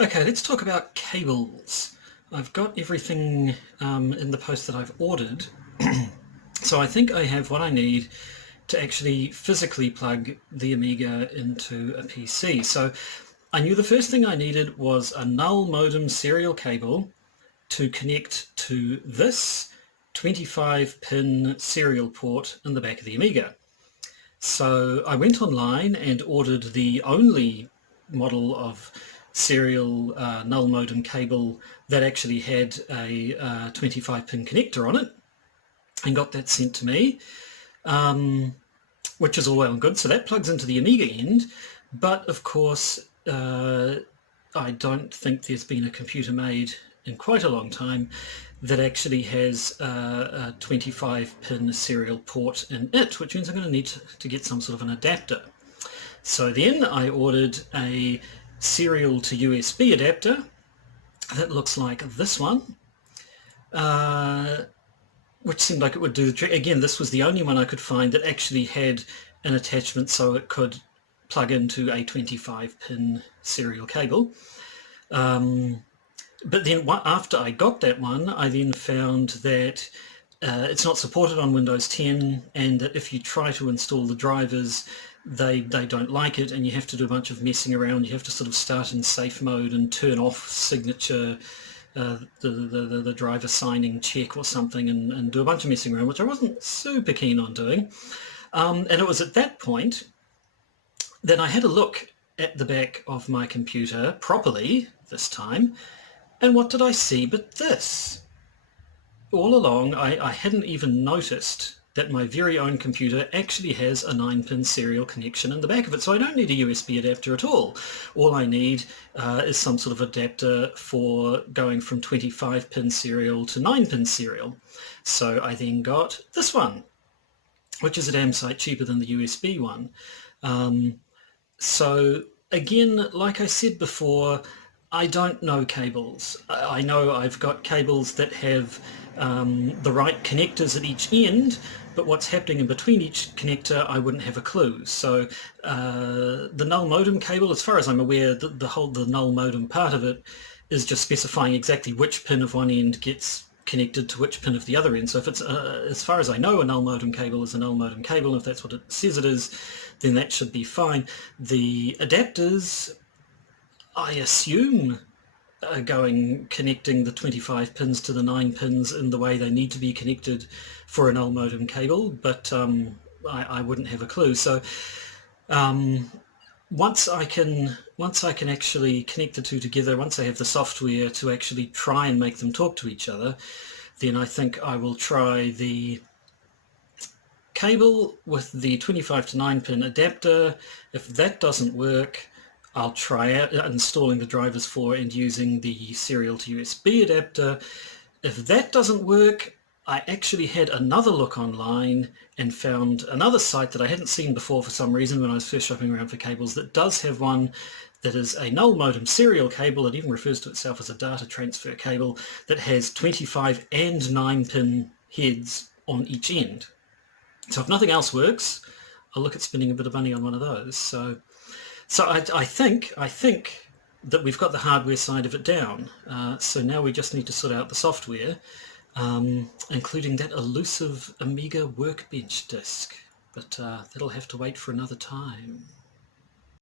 Okay, let's talk about cables. I've got everything in the post that I've ordered, so I think I have what I need to actually physically plug the Amiga into a PC. So I knew the first thing I needed was a Null modem serial cable to connect to this 25-pin serial port in the back of the Amiga. So I went online and ordered the only model of serial null modem cable that actually had a 25-pin connector on it, and got that sent to me, which is all well and good. So that plugs into the Amiga end, but of course I don't think there's been a computer made in quite a long time that actually has a 25-pin serial port in it, which means I'm going to need to get some sort of an adapter. So then I ordered a serial to USB adapter that looks like this one, which seemed like it would do the trick. Again, this was the only one I could find that actually had an attachment so it could plug into a 25-pin serial cable. But then after I got that one, I then found that it's not supported on Windows 10, and that if you try to install the drivers, they don't like it, and you have to do a bunch of messing around. You have to sort of start in safe mode and turn off signature, the driver signing check or something, and do a bunch of messing around, which I wasn't super keen on doing. And it was at that point that I had a look at the back of my computer properly this time, and what did I see but this? All along, I hadn't even noticed that my very own computer actually has a 9-pin serial connection in the back of it, so I don't need a USB adapter at all. All I need is some sort of adapter for going from 25-pin serial to 9-pin serial. So I then got this one, which is a damn sight cheaper than the USB one. So again, like I said before, I don't know cables. I know I've got cables that have the right connectors at each end, but what's happening in between each connector, I wouldn't have a clue. So the null modem cable, as far as I'm aware, the null modem part of it is just specifying exactly which pin of one end gets connected to which pin of the other end. So if it's, as far as I know, a null modem cable is a null modem cable, if that's what it says it is, then that should be fine. The adapters, I assume, are connecting the 25 pins to the 9 pins in the way they need to be connected for a null modem cable, but I wouldn't have a clue. So once I can actually connect the two together, once I have the software to actually try and make them talk to each other, then I think I will try the cable with the 25 to 9 pin adapter. If that doesn't work, I'll try out installing the drivers for and using the serial to USB adapter. If that doesn't work, I actually had another look online and found another site that I hadn't seen before for some reason when I was first shopping around for cables that does have one that is a null modem serial cable. It even refers to itself as a data transfer cable that has 25 and 9 pin heads on each end. So if nothing else works, I'll look at spending a bit of money on one of those. So I think that we've got the hardware side of it down. So now we just need to sort out the software, including that elusive Amiga workbench disk. But that'll have to wait for another time.